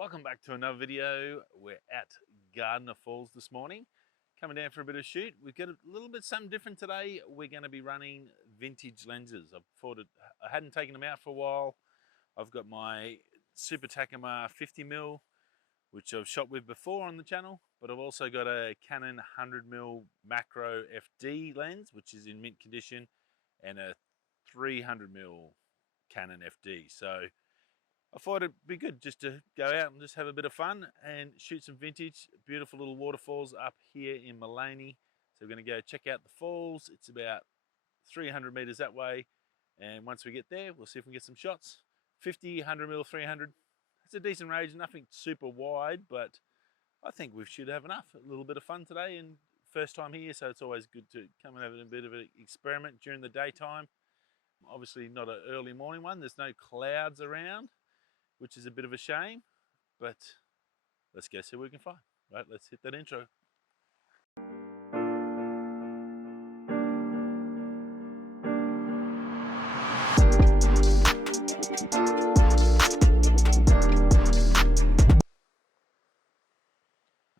Welcome back to another video. We're at Gardner Falls this morning, coming down for a bit of shoot. We've got a little bit something different today. We're going to be running vintage lenses. I hadn't taken them out for a while. I've got my Super Takurmar 50mm, which I've shot with before on the channel, but I've also got a Canon 100mm macro FD lens, which is in mint condition, and a 300mm Canon FD. So I thought it'd be good just to go out and just have a bit of fun and shoot some vintage. Beautiful little waterfalls up here in Mullaney. So we're going to go check out the falls. It's about 300 meters that way. And once we get there, we'll see if we can get some shots. 50, 100mm, 300. It's a decent range, nothing super wide, but I think we should have enough. A little bit of fun today and first time here, so it's always good to come and have a bit of an experiment during the daytime. Obviously not an early morning one. There's no clouds around, which is a bit of a shame, but let's go see what we can find. Right, let's hit that intro.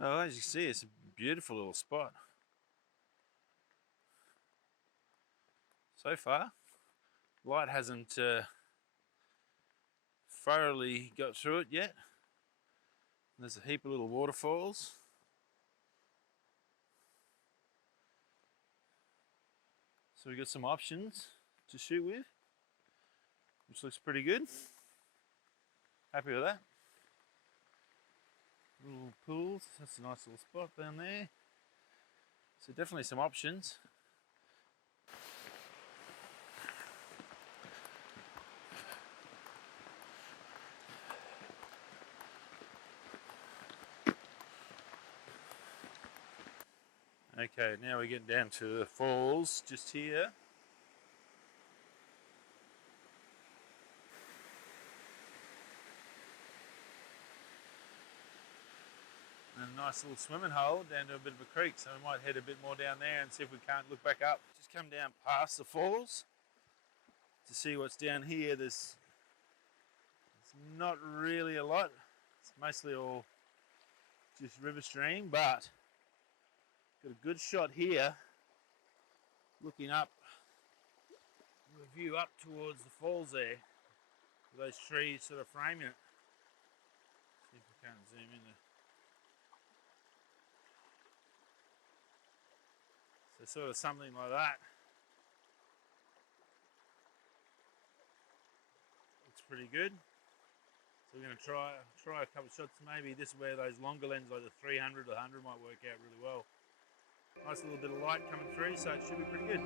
Oh, as you see, it's a beautiful little spot. So far, light hasn't thoroughly got through it yet. There's a heap of little waterfalls. So we've got some options to shoot with, which looks pretty good. Happy with that. Little pools, that's a nice little spot down there. So definitely some options. Okay, now we're getting down to the falls just here. And a nice little swimming hole down to a bit of a creek, so we might head a bit more down there and see if we can't look back up. Just come down past the falls to see what's down here. There's not really a lot. It's mostly all just river stream, but got a good shot here, looking up, a view up towards the falls there, with those trees sort of framing it. See if we can't zoom in there. So sort of something like that. Looks pretty good. So we're going to try a couple of shots. Maybe this is where those longer lenses like the 300 or 100 might work out really well. Nice little bit of light coming through, so it should be pretty good.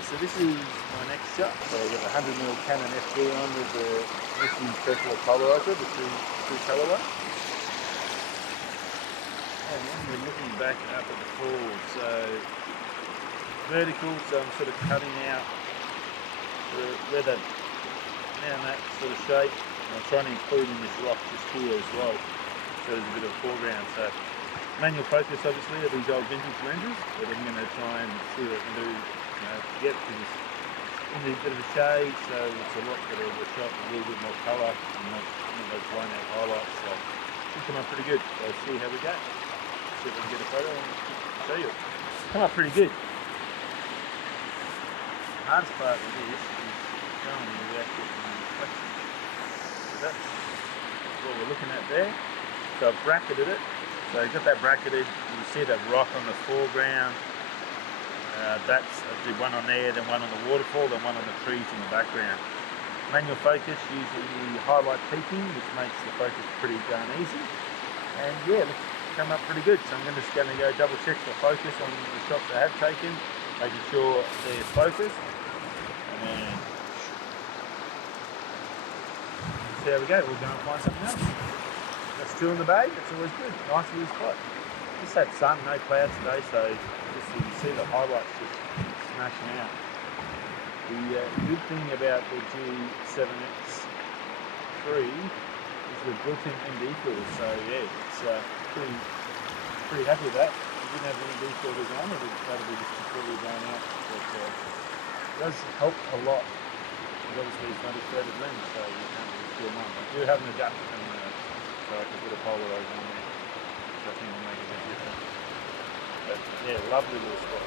So this is my next shot. So I've got a 100mm Canon FD on with the Missing Circular Polarizer, the two colorway. And then we're looking back up at the falls. So vertical, so I'm sort of cutting out where that down that sort of shape. And I'm trying to include in this rock just here as well. So there's a bit of a foreground. So manual focus obviously of these old vintage lenses, but I'm going to try and see what I can do. Because it's in a bit of a shade, so it's a lot better of a shot, a little bit more colour, and not those blown out highlights. So it's come up pretty good. So let's see how we go. See if we can get a photo and show you. It's come up pretty good. The hardest part of this is showing you the actual reflection. So that's what we're looking at there. So I've bracketed it. So you've got that bracketed, you see that rock on the foreground. I did one on there, then one on the waterfall, then one on the trees in the background. Manual focus using the highlight peaking, which makes the focus pretty darn easy. And yeah, it's come up pretty good. So I'm just going to go double check the focus on the shots I have taken, making sure they're focused. And then see how we go. We'll go and find something else. That's two in the bag. That's always good. Nice little spot. Just that sun, no clouds today, so just you can see the highlights just smashing out. The good thing about the G7X3 is the built-in MD filter, so yeah, it's pretty happy with that. If you didn't have the MD filters on, that'll be just completely blown out. But it does help a lot, because obviously it's not a threaded lens, so you can't really feel none. I do have an adapter, so I can put a polarizer on there, which I think will make a big difference. But yeah, lovely little spot.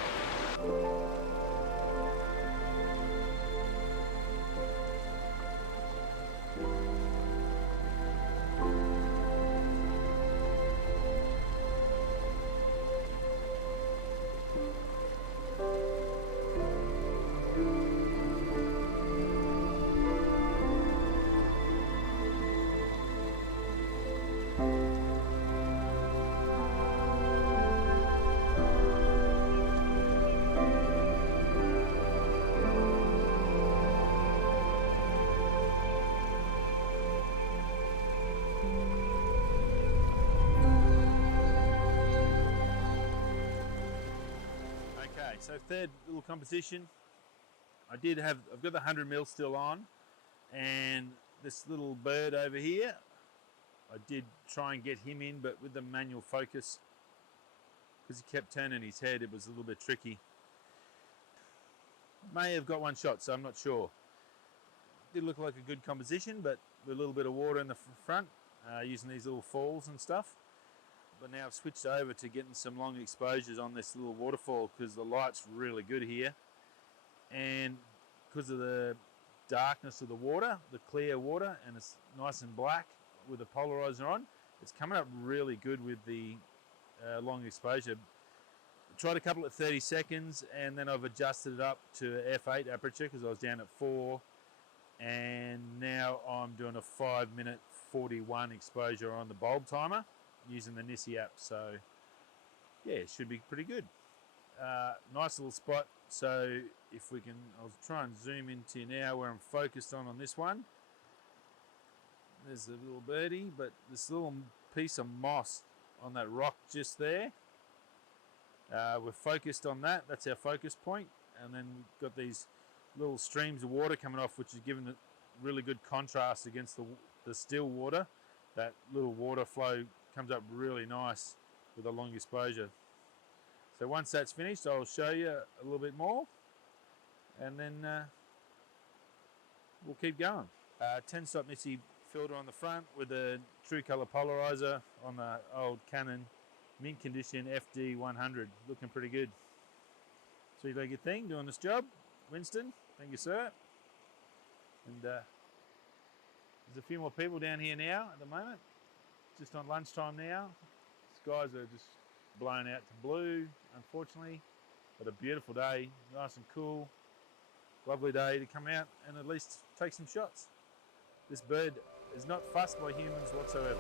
So third little composition, I've got the 100mm still on, and this little bird over here, I did try and get him in, but with the manual focus, because he kept turning his head, it was a little bit tricky. May have got one shot, so I'm not sure. Did look like a good composition, but with a little bit of water in the front, using these little falls and stuff. But now I've switched over to getting some long exposures on this little waterfall, because the light's really good here, and because of the darkness of the water, the clear water, and it's nice and black with the polarizer on, it's coming up really good with the long exposure. I tried a couple at 30 seconds, and then I've adjusted it up to f8 aperture because I was down at 4, and now I'm doing a 5-minute 41 exposure on the bulb timer using the Nissi app, so yeah, it should be pretty good. Nice little spot. So if we can, I'll try and zoom into now where I'm focused on this one. There's a little birdie, but this little piece of moss on that rock just there, we're focused on that. That's our focus point, and then we've got these little streams of water coming off, which is giving it really good contrast against the still water. That little water flow comes up really nice with a long exposure. So once that's finished, I'll show you a little bit more, and then we'll keep going. 10-stop Nissi filter on the front with a true color polarizer on the old Canon mint condition FD 100. Looking pretty good. Three-legged thing doing this job. Winston, thank you, sir. And there's a few more people down here now at the moment. Just on lunchtime now. Skies are just blown out to blue, unfortunately, but a beautiful day, nice and cool, lovely day to come out and at least take some shots. This bird is not fussed by humans whatsoever.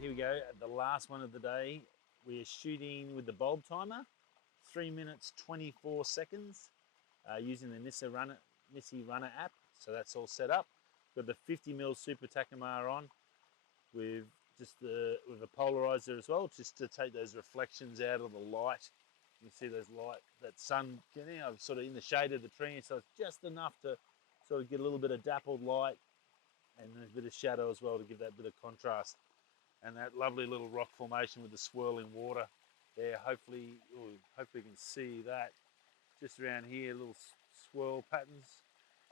Here we go, at the last one of the day. We're shooting with the bulb timer, 3 minutes 24 seconds, using the Nissi Runner app. So that's all set up. Got the 50mm Super Takurmar on with with a polarizer as well, just to take those reflections out of the light. You can see that sun, sort of in the shade of the tree, so it's just enough to sort of get a little bit of dappled light and a bit of shadow as well to give that bit of contrast. And that lovely little rock formation with the swirling water there. Hopefully you can see that just around here, little swirl patterns.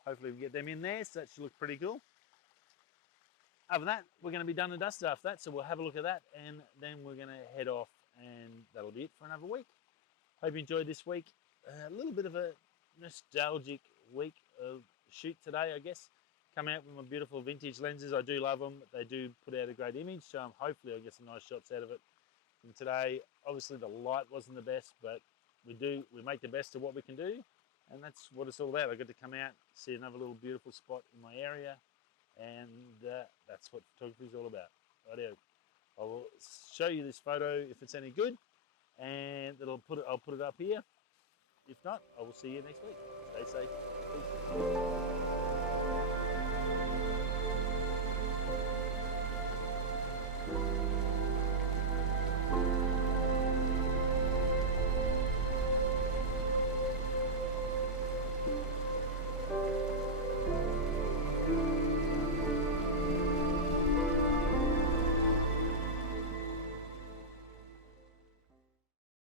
Hopefully we can get them in there, so that should look pretty cool. Other than that, we're going to be done and dusted after that, so we'll have a look at that, and then we're going to head off, and that'll be it for another week. Hope you enjoyed this week. A little bit of a nostalgic week of shoot today, I guess. Come out with my beautiful vintage lenses. I do love them. They do put out a great image, so hopefully I'll get some nice shots out of it. And today, obviously the light wasn't the best, but we make the best of what we can do, and that's what it's all about. I got to come out, see another little beautiful spot in my area, and that's what photography is all about. Rightio. I will show you this photo if it's any good, and I'll put it up here. If not, I will see you next week. Stay safe. Peace.